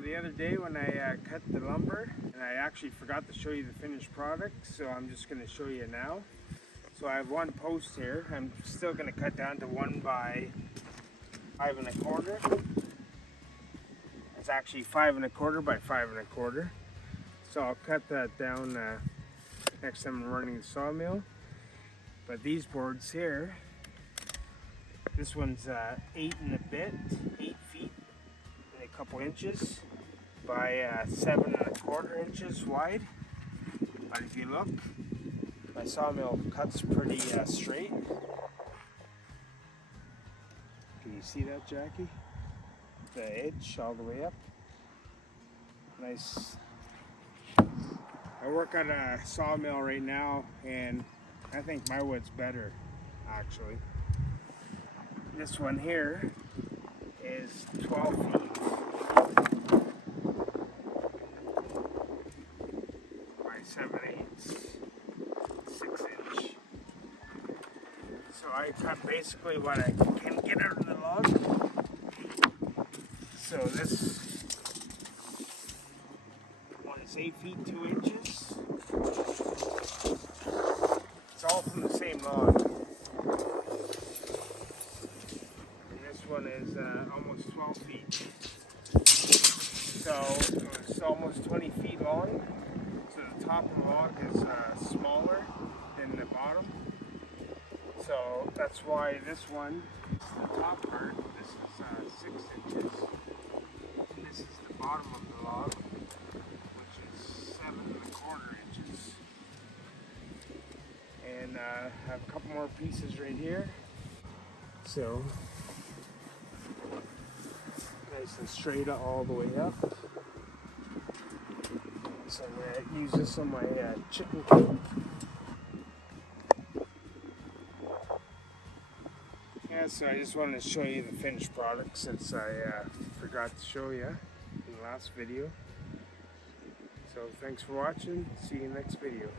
So the other day when I cut the lumber, and I actually forgot to show you the finished product, so I'm just going to show you now. So I have one post here. I'm still going to cut down to 1 by 5 1/4. It's actually 5 1/4 by 5 1/4. So I'll cut that down next time I'm running the sawmill. But these boards here, this one's 8 and a bit, 8 feet and a couple inches by 7 1/4 inches wide. But if you look, my sawmill cuts pretty straight. Can you see that, Jackie? The edge all the way up. Nice. I work at a sawmill right now, and I think my wood's better, actually. This one here is 12 feet by 7/8, 6 inch. So I cut basically what I can get out of the log. So this one is 8 feet 2 inches. It's all from the same log. One is almost 12 feet. So it's almost 20 feet long. So the top of the log is smaller than the bottom. So that's why this one, the top part, this is 6 inches. This is the bottom of the log, which is 7 1/4 inches. And I have a couple more pieces right here. So nice and straight all the way up. So I'm going to use this on my chicken coop. Yeah, so I just wanted to show you the finished product since I forgot to show you in the last video. So thanks for watching. See you in the next video.